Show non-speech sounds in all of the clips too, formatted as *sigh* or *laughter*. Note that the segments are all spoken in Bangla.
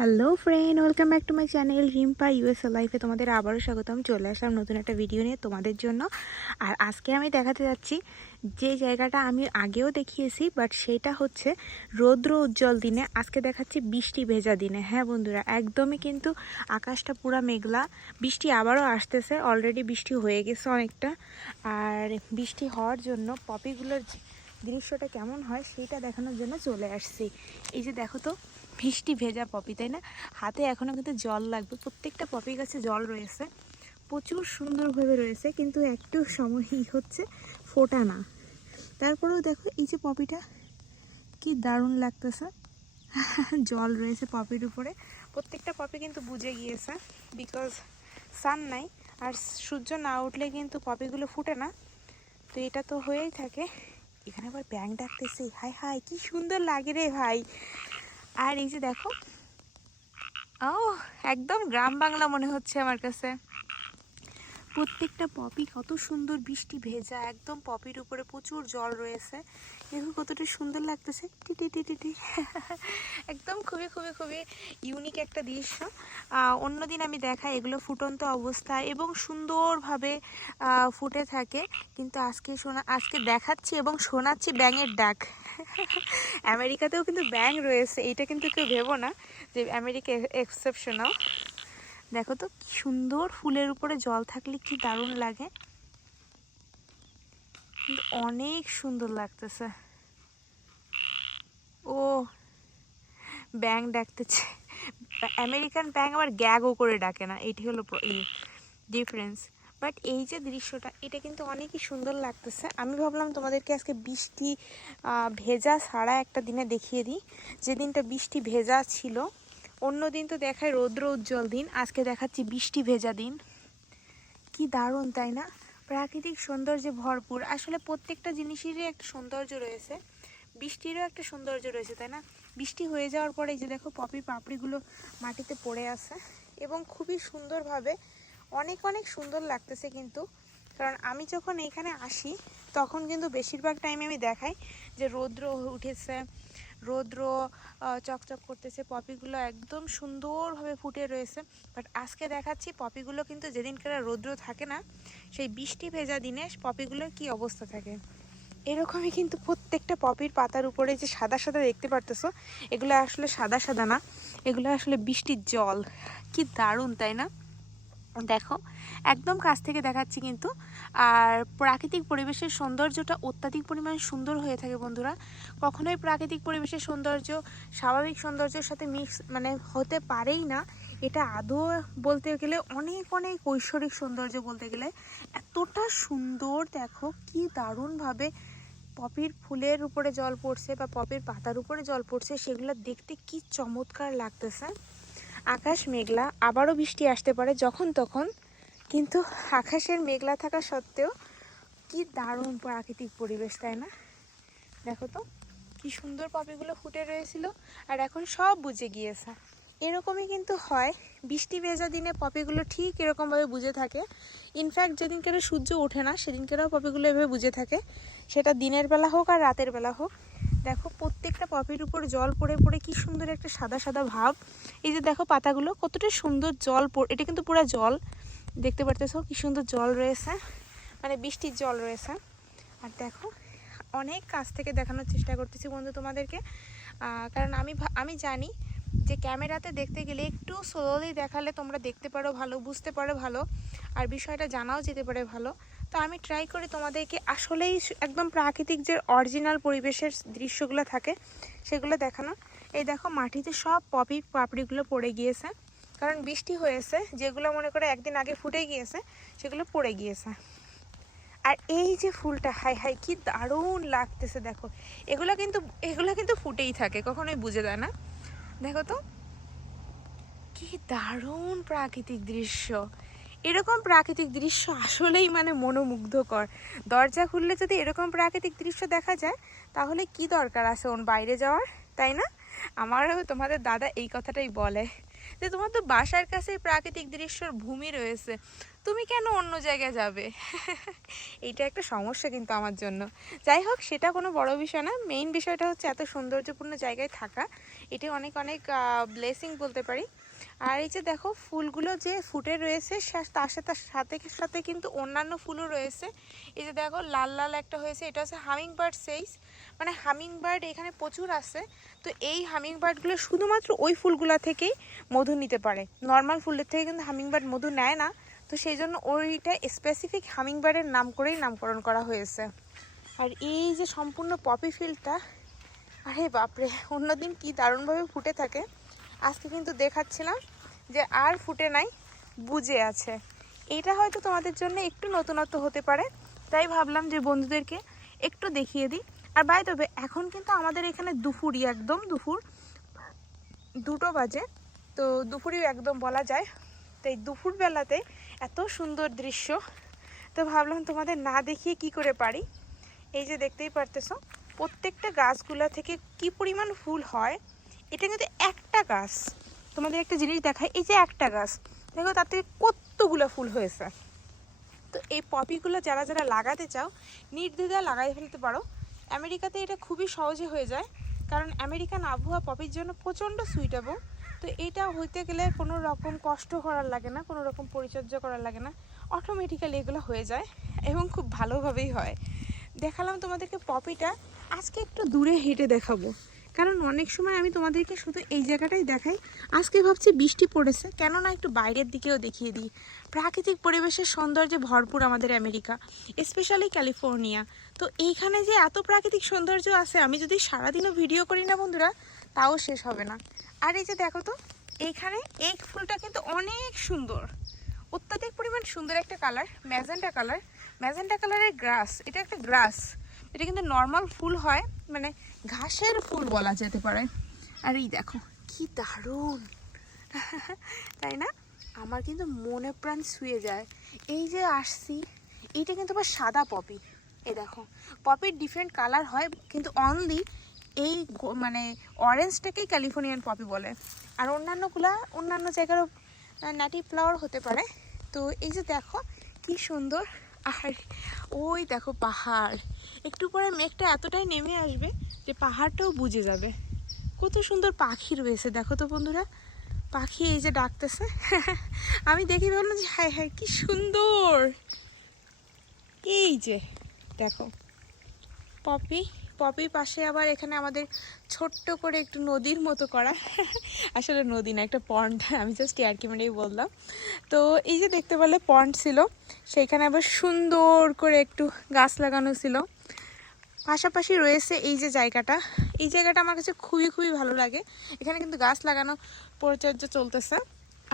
Hello friend welcome back to my channel Rimpa US লাইফে তোমাদের আবারও স্বাগতম। চলে আসলাম নতুন একটা ভিডিও নিয়ে তোমাদের জন্য। আর আজকে আমি দেখাতে যাচ্ছি যে জায়গাটা আমি আগেও দেখিয়েছি বাট সেটা হচ্ছে রৌদ্র উজ্জ্বল দিনে। আজকে দেখাচ্ছি বৃষ্টি ভেজা দিনে। হ্যাঁ বন্ধুরা, একদমই কিন্তু আকাশটা পুরা মেঘলা। বৃষ্টি আবারও আসতেছে। অলরেডি বৃষ্টি হয়ে গেছে অনেকটা। আর বৃষ্টি হওয়ার জন্য পপিগুলোর দৃশ্যটা কেমন হয়, সেটা দেখানোর জন্য চলে আসছি। এই যে দেখো তো বৃষ্টি ভেজা পপি, তাই না? হাতে এখনও কিন্তু জল লাগবে। প্রত্যেকটা পপি গাছে জল রয়েছে। প্রচুর সুন্দরভাবে রয়েছে, কিন্তু একটু সময়ই হচ্ছে ফোটা না তারপরেও দেখো, এই যে পপিটা, কি দারুণ লাগতেছে। *laughs* জল রয়েছে পপির উপরে। প্রত্যেকটা পপি কিন্তু বুঝে গিয়েছে বিকজ সান নাই, আর সূর্য না উঠলে কিন্তু পপিগুলো ফুটে না। তো এটা তো হয়েই থাকে। এখানে আবার ব্যাং ডাকতেছে হাই হাই কি সুন্দর লাগে রে ভাই। আর এই যে দেখো। ও, একদম গ্রাম বাংলা মনে হচ্ছে আমার কাছে। প্রত্যেকটা পপি কত সুন্দর বৃষ্টি ভেজা, একদম পপির উপরে প্রচুর জল রয়েছে। দেখো কতটা সুন্দর লাগতেছে। টি টি টি একদম খুবই খুবই খুবই ইউনিক একটা দৃশ্য। অন্যদিন আমি দেখাই, এগুলো ফুটন্ত অবস্থা এবং সুন্দরভাবে ফুটে থাকে। কিন্তু আজকে শোনা, আজকে দেখাচ্ছি এবং শোনাচ্ছি ব্যাঙের ডাক। আমেরিকাতেও কিন্তু ব্যাং রয়েছে, এইটা কিন্তু কেউ ভেবো না যে আমেরিকা এক্সেপশনাল দেখো তো সুন্দর ফুলের উপরে জল থাকলে কি দারুণ লাগে। কিন্তু অনেক সুন্দর লাগতেছে। ও, ব্যাং ডাকতেছে। আমেরিকান ব্যাং আবার গ্যাগও করে ডাকে না এটি হলো ডিফারেন্স বাট এই যে দৃশ্যটা, এটা কিন্তু অনেকই সুন্দর লাগতেছে। আমি ভাবলাম তোমাদেরকে আজকে বৃষ্টি ভেজা ছাড়া একটা দিনে দেখিয়ে দিই। যেদিনটা বৃষ্টি ভেজা ছিল, অন্য দিন তো দেখায় রৌদ্র উজ্জ্বল দিন, আজকে দেখাচ্ছি বৃষ্টি ভেজা দিন। কি দারুণ, তাই না? প্রাকৃতিক সৌন্দর্যে ভরপুর। আসলে প্রত্যেকটা জিনিসেরই একটা সৌন্দর্য রয়েছে। বৃষ্টিরও একটা সৌন্দর্য রয়েছে, তাই না? বৃষ্টি হয়ে যাওয়ার পরে যে দেখো, পপি পাপড়িগুলো মাটিতে পড়ে আছে। এবং খুবই সুন্দরভাবে অনেক অনেক সুন্দর লাগতেছে কিন্তু। কারণ আমি যখন এখানে আসি, তখন কিন্তু বেশিরভাগ টাইমে আমি দেখাই যে রৌদ্র উঠেছে, রৌদ্র চকচক করতেছে, পপিগুলো একদম সুন্দরভাবে ফুটে রয়েছে। বাট আজকে দেখাচ্ছি পপিগুলো কিন্তু যেদিনকার রৌদ্র থাকে না, সেই বৃষ্টি ভেজা দিনে পপিগুলোর কি অবস্থা থাকে। এরকমই কিন্তু প্রত্যেকটা পপির পাতার উপরে যে সাদা সাদা দেখতে পারতেছো, এগুলো আসলে সাদা সাদা না, এগুলো আসলে বৃষ্টির জল। কি দারুণ, তাই না? দেখো, একদম কাছ থেকে দেখাচ্ছি কিন্তু। আর প্রাকৃতিক পরিবেশের সৌন্দর্যটা অত্যাধিক পরিমাণে সুন্দর হয়ে থাকে বন্ধুরা। কখনোই প্রাকৃতিক পরিবেশের সৌন্দর্য, স্বাভাবিক সৌন্দর্যের সাথে মিক্স মানে হতে পারেই না। এটা আদৌ বলতে গেলে অনেক অনেক ঐশ্বরিক সৌন্দর্য বলতে গেলে। এতটা সুন্দর, দেখো কি দারুণভাবে পপির ফুলের উপরে জল পড়ছে বা পপির পাতার উপরে জল পড়ছে, সেগুলো দেখতে কি চমৎকার লাগতেছে। আকাশ মেঘলা, আবারও বৃষ্টি আসতে পারে যখন তখন। কিন্তু আকাশের মেঘলা থাকা সত্ত্বেও কি দারুণ প্রাকৃতিক পরিবেশ, তাই না? দেখো তো, কি সুন্দর পপিগুলো ফুটে রয়েছিল আর এখন সব বুঝে গিয়েছে। এরকমই কিন্তু হয়। বৃষ্টি ভেজা দিনে পপিগুলো ঠিক এরকমভাবে বুঝে থাকে। ইনফ্যাক্ট যেদিনকে সূর্য ওঠে না সেদিনকেও পপিগুলো এভাবে বুঝে থাকে। সেটা দিনের বেলা হোক আর রাতের বেলা হোক। দেখো, প্রত্যেকটা পপির উপর জল পড়ে পড়ে কি সুন্দর একটা সাদা সাদা ভাব। এই যে দেখো পাতাগুলো, কতটা সুন্দর জল পড়, এটা কিন্তু পুরো জল। দেখতে পারতেছো কি সুন্দর জল রয়েছে মানে বৃষ্টির জল রয়েছে। আর দেখো, অনেক কাছ থেকে দেখানোর চেষ্টা করতেছি বন্ধু তোমাদেরকে। কারণ আমি আমি জানি যে ক্যামেরাতে দেখতে গেলে একটু স্লোলি দেখালে তোমরা দেখতে পারো ভালো, বুঝতে পারো ভালো, আর বিষয়টা জানাও যেতে পারে ভালো। তো আমি ট্রাই করি তোমাদেরকে আসলেই একদম প্রাকৃতিক যে অরিজিনাল পরিবেশের দৃশ্যগুলো থাকে, সেগুলো দেখানো। এই দেখো, মাটিতে সব পপি পাপড়িগুলো পড়ে গিয়েছে। কারণ বৃষ্টি হয়েছে, যেগুলো মনে করে একদিন আগে ফুটে গিয়েছে, সেগুলো পড়ে গিয়েছে। আর এই যে ফুলটা হাই হাই কি দারুণ লাগতেছে, দেখো। এগুলো কিন্তু এগুলো কিন্তু ফুটেই থাকে, কখনোই বুঝে দেয় না। দেখো তো, কি দারুণ প্রাকৃতিক দৃশ্য। এরকম প্রাকৃতিক দৃশ্য আসলেই মানে মনোমুগ্ধকর। দরজা খুললে যদি এরকম প্রাকৃতিক দৃশ্য দেখা যায়, তাহলে কি দরকার আছে ওর বাইরে যাওয়ার? তাই না? আমারও তোমাদের দাদা এই কথাটাই বলে, যে তোমার তো বাসার কাছে প্রাকৃতিক দৃশ্যর ভূমি রয়েছে, তুমি কেন অন্য জায়গায় যাবে? *laughs* এইটা একটা সমস্যা কিন্তু আমার জন্য। যাই হোক, সেটা কোনো বড় বিষয় না মেইন বিষয়টা হচ্ছে এত সৌন্দর্যপূর্ণ জায়গায় থাকা। এটি অনেক অনেক ব্লেসিং বলতে পারি। আর এই যে দেখো, ফুলগুলো যে ফুটে রয়েছে তার সাথে সাথে সাথে কিন্তু অন্যান্য ফুলও রয়েছে। এই যে দেখো, লাল লাল একটা হয়েছে, এটা হচ্ছে হামিং বার্ড সেইস মানে হামিং বার্ড এখানে প্রচুর আছে, তো এই হামিং বার্ডগুলো শুধুমাত্র ওই ফুলগুলো থেকেই মধু নিতে পারে। নর্মাল ফুলের থেকে কিন্তু হামিং বার্ড মধু নেয় না, তো সেই জন্য ওইটা স্পেসিফিক হামিং বার্ডের নাম করেই নামকরণ করা হয়েছে। আর এই যে সম্পূর্ণ পপি ফিল্ডটা আরে বাপরে, অন্যদিন কি দারুণভাবে ফুটে থাকে। আজকে কিন্তু দেখাচ্ছিলাম যে আর ফুটে নাই বুঝে আছে। এটা হয়তো তোমাদের জন্য একটু নতুনত্ব হতে পারে, তাই ভাবলাম যে বন্ধুদেরকে একটু দেখিয়ে দিই। আর বাই তবে এখন কিন্তু আমাদের এখানে দুপুরই একদম, দুপুর দুটো বাজে, তো দুপুরই একদম বলা যায়। তাই দুপুরবেলাতে এত সুন্দর দৃশ্য, তো ভাবলাম তোমাদের না দেখিয়ে কি করে পারি? এই যে দেখতেই পারতেছো, প্রত্যেকটা গাছগুলা থেকে কি পরিমাণ ফুল হয় এটা কিন্তু একটা গাছ। তোমাদের একটা জিনিস দেখায় এই যে একটা গাছ, দেখো তার থেকে কতগুলো ফুল হয়েছে। তো এই পপিগুলো যারা যারা লাগাতে চাও, নির্দ্বিধায় লাগাই ফেলতে পারো। আমেরিকাতে এটা খুবই সহজে হয়ে যায়, কারণ আমেরিকান আবহাওয়া পপির জন্য প্রচণ্ড সুইটেবল তো এটা হইতে গেলে কোনো রকম কষ্ট করার লাগে না, কোনো রকম পরিচর্যা করার লাগে না। অটোমেটিক্যালি এগুলো হয়ে যায় এবং খুব ভালোভাবেই হয়। দেখালাম তোমাদেরকে পপিটা, আজকে একটু দূরে হেঁটে দেখাবো। কারণ অনেক সময় আমি তোমাদেরকে শুধু এই জায়গাটাই দেখাই। আজকে ভাবছি বৃষ্টি পড়েছে কেন না একটু বাইরের দিকেও দেখিয়ে দিই। প্রাকৃতিক পরিবেশের সৌন্দর্যে ভরপুর আমাদের আমেরিকা স্পেশালি ক্যালিফোর্নিয়া। তো এইখানে যে এত প্রাকৃতিক সৌন্দর্য আছে, আমি যদি সারাদিনও ভিডিও করি না বন্ধুরা, তাও শেষ হবে না। আর এই যে দেখো তো, এইখানে এই ফুলটা কিন্তু অনেক সুন্দর। অত্যাধিক পরিমাণ সুন্দর একটা কালার, ম্যাজেন্টা কালার। ম্যাজেন্টা কালারের গ্রাস, এটা একটা গ্রাস। এটা কিন্তু নর্মাল ফুল হয় মানে ঘাসের ফুল বলা যেতে পারে। আর এই দেখো, কি দারুণ। *laughs* তাই না? আমার কিন্তু মনে প্রাণ শুয়ে যায়। এই যে আসছি, এইটা কিন্তু আবার সাদা পপি। এই দেখো, পপির ডিফারেন্ট কালার হয়, কিন্তু অনলি এই মানে অরেঞ্জটাকেই ক্যালিফোর্নিয়ান পপি বলে। আর অন্যান্যগুলা, অন্যান্য জায়গারও নাটি ফ্লাওয়ার হতে পারে। তো এই যে দেখো, কি সুন্দর। আর ওই দেখো পাহাড়। একটু পরে মেঘটা এতটাই নেমে আসবে যে পাহাড়টাও বুঝে যাবে। কত সুন্দর পাখি রয়েছে, দেখো তো বন্ধুরা। পাখি এই যে ডাকতেছে। *laughs* আমি দেখি ভাবলাম যে, হায় হায়, কি সুন্দর। এই যে, দেখো। পপি পপি পাশে আবার এখানে আমাদের ছোট্ট করে একটু নদীর মতো করা। *laughs* আসলে নদী না, একটা পন্ড আমি জাস্ট ইয়ার্কি মেরেই বললাম। তো এই যে দেখতে পেলে পন্ড ছিল, সেইখানে আবার সুন্দর করে একটু গাছ লাগানো ছিল। পাশাপাশি রয়েছে এই যে জায়গাটা। এই জায়গাটা আমার কাছে খুবই খুবই ভালো লাগে। এখানে কিন্তু গাছ লাগানো পরিচর্যা চলতেছে।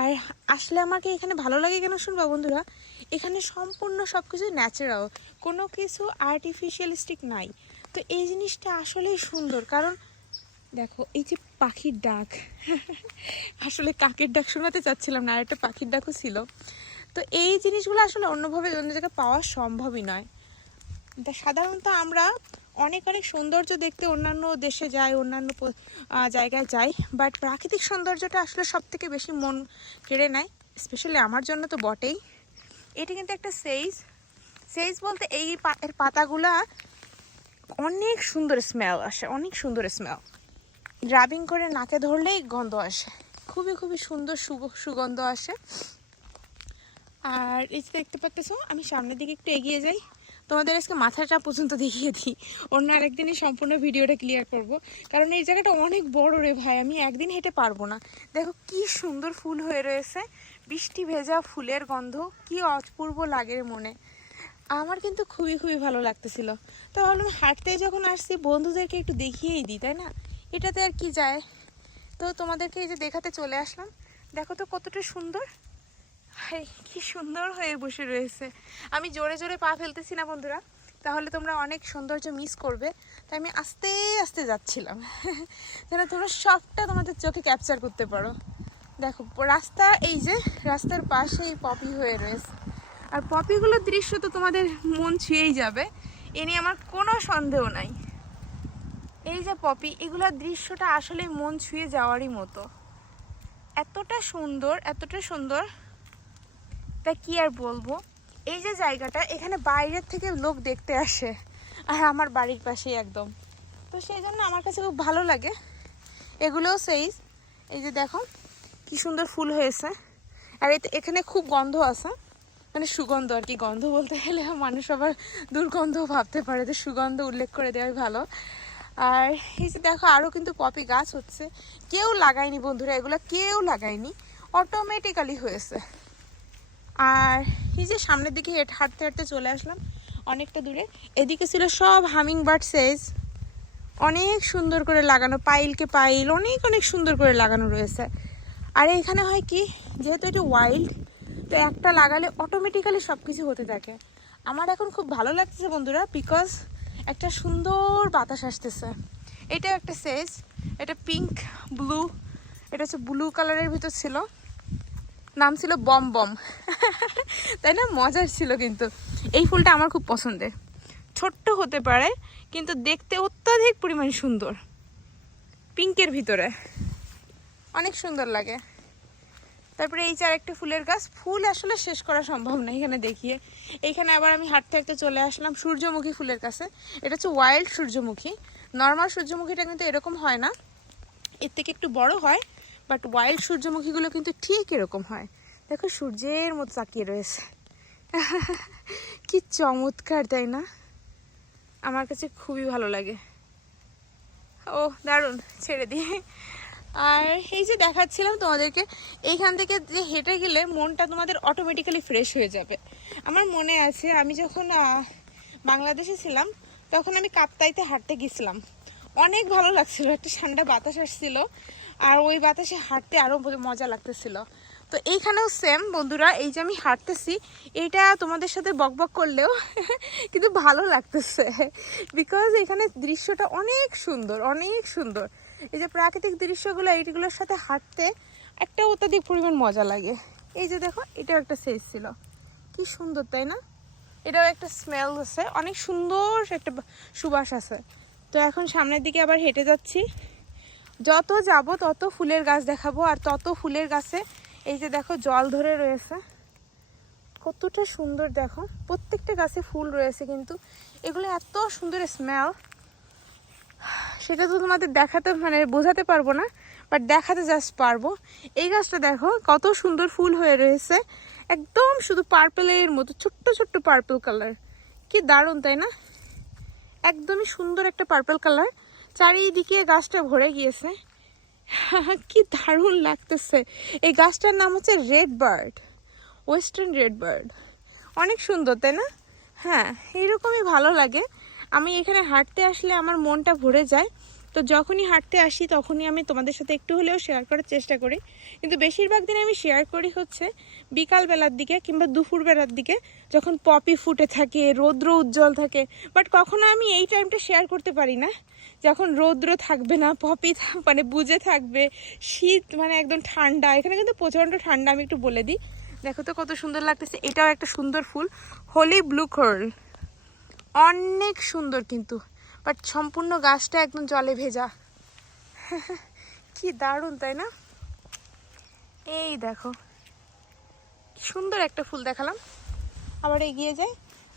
আর আসলে আমাকে এখানে ভালো লাগে কেন শুনবা বন্ধুরা? এখানে সম্পূর্ণ সব কিছু ন্যাচারাল কোনো কিছু আর্টিফিশিয়ালিস্টিক নাই। তো এই জিনিসটা আসলেই সুন্দর। কারণ দেখো, এই যে পাখির ডাক। আসলে কাকের ডাক শোনাতে চাচ্ছিলাম না, আর একটা পাখির ডাকও ছিল। তো এই জিনিসগুলো আসলে অন্যভাবে অন্য জায়গায় পাওয়া সম্ভবই নয়। সাধারণত আমরা অনেক অনেক সৌন্দর্য দেখতে অন্যান্য দেশে যাই, অন্যান্য জায়গায় যাই বাট প্রাকৃতিক সৌন্দর্যটা আসলে সব থেকে বেশি মন কেড়ে নেয় স্পেশালি আমার জন্য তো বটেই। এটি কিন্তু একটা সেইজ সেইজ বলতে এই এর পাতাগুলা অনেক সুন্দর স্মেল আসে, অনেক সুন্দর স্মেল ড্রাবিং করে নাকে ধরলেই গন্ধ আসে, খুবই খুবই সুন্দর সুগ- সুগন্ধ আসে। আর এই যে দেখতে পাচ্তেছো আমি সামনের দিকে একটু এগিয়ে যাই। তোমাদের আজকে মাথাটা পর্যন্ত দেখিয়ে দিই। অন্য আরেকদিনই সম্পূর্ণ ভিডিওটা ক্লিয়ার করব। কারণ এই জায়গাটা অনেক বড় রে ভাই, আমি একদিন হেঁটে পারব না। দেখো কি সুন্দর ফুল হয়ে রয়েছে বৃষ্টি ভেজা ফুলের গন্ধ, কি অপূর্ব লাগে মনে। আমার কিন্তু খুবই খুবই ভালো লাগতেছিল। তো ভাবলাম হাঁটতে যখন আসছি, বন্ধুদেরকে একটু দেখিয়েই দিই, তাই না? এটাতে আর কি যায়? তো তোমাদেরকে এই যে দেখাতে চলে আসলাম। দেখো তো কতটা সুন্দর। হাই কি সুন্দর হয়ে বসে রয়েছে। আমি জোরে জোরে পা ফেলতেছি না, বন্ধুরা। তাহলে তোমরা অনেক সৌন্দর্য মিস করবে। তাই আমি আস্তে আস্তে যাচ্ছিলাম। যেন তোমরা সবটা তোমাদের চোখে ক্যাপচার করতে পারো। দেখো, রাস্তা এই যে, রাস্তার পাশেই পপি হয়ে রয়েছে। আর পপিগুলোর দৃশ্য তো তোমাদের মন ছুঁয়েই যাবে। এ নিয়ে আমার কোনো সন্দেহ নাই। এই যে পপি এগুলোর দৃশ্যটা আসলে মন ছুঁয়ে যাওয়ারই মতো। এতটা সুন্দর এতটা সুন্দর। তা কি আর বলব? এই যে জায়গাটা, এখানে বাইরের থেকে লোক দেখতে আসে। আর আমার বাড়ির পাশেই একদম। তো সেই জন্য আমার কাছে খুব ভালো লাগে। এগুলোও সেই। এই যে দেখো, কি সুন্দর ফুল হয়েছে। আর এখানে খুব গন্ধ আছে। মানে সুগন্ধ আর কি, গন্ধ বলতে গেলে মানুষ আবার দুর্গন্ধ ভাবতে পারে তো সুগন্ধ উল্লেখ করে দেওয়াই ভালো। আর এই যে দেখো আরও কিন্তু পপি গাছ হচ্ছে। কেউ লাগায়নি বন্ধুরা, এগুলো কেউ লাগায়নি। অটোমেটিক্যালি হয়েছে। আর এই যে সামনের দিকে হেঁটে হাঁটতে হাঁটতে চলে আসলাম অনেকটা দূরে। এদিকে ছিল সব হামিং বার্ড সেজ। অনেক সুন্দর করে লাগানো, পাইলকে পাইল, অনেক অনেক সুন্দর করে লাগানো রয়েছে। আর এখানে হয় কি, যেহেতু এটা ওয়াইল্ড তো একটা লাগালে অটোমেটিক্যালি সব কিছু হতে থাকে। আমার এখন খুব ভালো লাগতেছে বন্ধুরা বিকজ একটা সুন্দর বাতাস আসতেছে। এটা একটা সেজ, এটা পিঙ্ক ব্লু এটা হচ্ছে ব্লু কালারের ভিতর ছিল। নাম ছিল বম বম। তাই না? মজার ছিল কিন্তু। এই ফুলটা আমার খুব পছন্দের। ছোট্ট হতে পারে, কিন্তু দেখতে অত্যাধিক পরিমাণ সুন্দর। পিঙ্কের ভিতরে। অনেক সুন্দর লাগে। তারপরে এই চার একটা ফুলের গাছ, ফুল আসলে শেষ করা সম্ভব না এখানে দেখিয়ে। এইখানে আবার আমি হাঁটতে হাঁটতে চলে আসলাম সূর্যমুখী ফুলের কাছে। এটা হচ্ছে ওয়াইল্ড সূর্যমুখী। নর্মাল সূর্যমুখীটা কিন্তু এরকম হয় না। এর থেকে একটু বড় হয়। বাট ওয়াইল্ড সূর্যমুখীগুলো কিন্তু ঠিক এরকম হয়। দেখো, সূর্যের মতো তাকিয়ে রয়েছে। *laughs* কি চমৎকার, তাই না? আমার কাছে খুবই ভালো লাগে। ও, দারুণ, ছেড়ে দিয়ে। আর এই যে দেখাচ্ছিলাম তোমাদেরকে, এইখান থেকে যে হেঁটে গেলে মনটা তোমাদের অটোমেটিক্যালি ফ্রেশ হয়ে যাবে। আমার মনে আছে, আমি যখন বাংলাদেশে ছিলাম, তখন আমি কাপ্তাইতে হাঁটতে গেছিলাম। অনেক ভালো লাগছিল, একটা ঠান্ডা বাতাস আসছিল। আর ওই বাতাসে হাঁটতে আরও মজা লাগতেছিল। তো এইখানেও সেম বন্ধুরা, এই যে আমি হাঁটতেছি, এটা তোমাদের সাথে বকবক করলেও *laughs* কিন্তু ভালো লাগতেছে। বিকজ এখানে দৃশ্যটা অনেক সুন্দর অনেক সুন্দর। এই যে প্রাকৃতিক দৃশ্যগুলো, এইগুলোর সাথে হাঁটতে একটা অত্যাধিক পরিমাণ মজা লাগে। এই যে দেখো, এটাও একটা সেজ ছিল। কি সুন্দর, তাই না? এটাও একটা স্মেল আছে, অনেক সুন্দর একটা সুবাস আছে। তো এখন সামনের দিকে আবার হেঁটে যাচ্ছি। যত যাব, তত ফুলের গাছ দেখাবো, আর তত ফুলের গাছে এই যে দেখো জল ধরে রয়েছে। কতটা সুন্দর দেখো, প্রত্যেকটা গাছে ফুল রয়েছে কিন্তু এগুলো এত সুন্দর স্মেল সেটা তো তোমাদের দেখাতে মানে বোঝাতে পারব না বাট দেখাতে জাস্ট পারব। এই গাছটা দেখো, কত সুন্দর ফুল হয়ে রয়েছে। একদম শুধু পার্পেলের মতো, ছোট্ট ছোট্ট পার্পল কালার কি দারুণ, তাই না? একদমই সুন্দর একটা পার্পল কালার চারিদিকে গাছটা ভরে গিয়েছে। *laughs* কি দারুণ লাগতেছে। এই গাছটার নাম হচ্ছে red bird western red bird অনেক সুন্দর, তাই না? হ্যাঁ এইরকমই ভালো লাগে। আমি এখানে হাঁটতে আসলে আমার মনটা ভরে যায়। তো যখনই হাঁটতে আসি, তখনই আমি তোমাদের সাথে একটু হলেও শেয়ার করার চেষ্টা করি। কিন্তু বেশিরভাগ দিন আমি শেয়ার করি হচ্ছে বিকাল বেলার দিকে কিংবা দুপুর বেলার দিকে যখন পপি ফুটে থাকে, রৌদ্র উজ্জ্বল থাকে। বাট কখনো আমি এই টাইমটা শেয়ার করতে পারি না। যখন রৌদ্র থাকবে না পপি মানে বুঝে থাকবে, শীত মানে একদম ঠান্ডা। এখানে কিন্তু প্রচণ্ড ঠান্ডা, আমি একটু বলে দিই। দেখো তো কত সুন্দর লাগতেছে। এটাও একটা সুন্দর ফুল। হোলি ব্লু কার্ল অনেক সুন্দর কিন্তু। বাট সম্পূর্ণ গাছটা একদম জলে ভেজা। কি দারুণ, তাই না? এই দেখো সুন্দর একটা ফুল দেখালাম। আবার এগিয়ে যাই।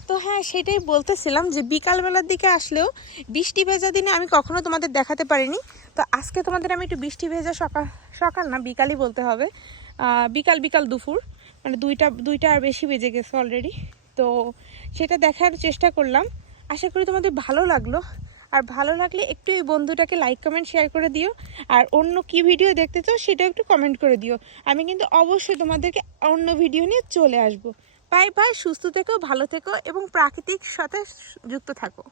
তো হ্যাঁ সেটাই বলতেছিলাম যে বিকালবেলার দিকে আসলেও বৃষ্টি ভেজা দিনে আমি কখনো তোমাদের দেখাতে পারিনি। তো আজকে তোমাদের আমি একটু বৃষ্টি ভেজা সকাল সকাল না, বিকালই বলতে হবে। বিকাল বিকাল দুপুর মানে দুইটা দুইটা আর বেশি বেজে গেছে অলরেডি তো সেটা দেখার চেষ্টা করলাম। আশা করি তোমাদের ভালো লাগল। আর ভালো লাগলে একটু এই বন্ধুটাকে লাইক কমেন্ট শেয়ার করে দিও। আর অন্য কি ভিডিও দেখতে চাও সেটা একটু কমেন্ট করে দিও। আমি কিন্তু অবশ্যই তোমাদেরকে অন্য ভিডিও নিয়ে চলে আসব। বাই বাই সুস্থ থেকো, ভালো থেকো এবং প্রাকৃতিক সাথে যুক্ত থাকো।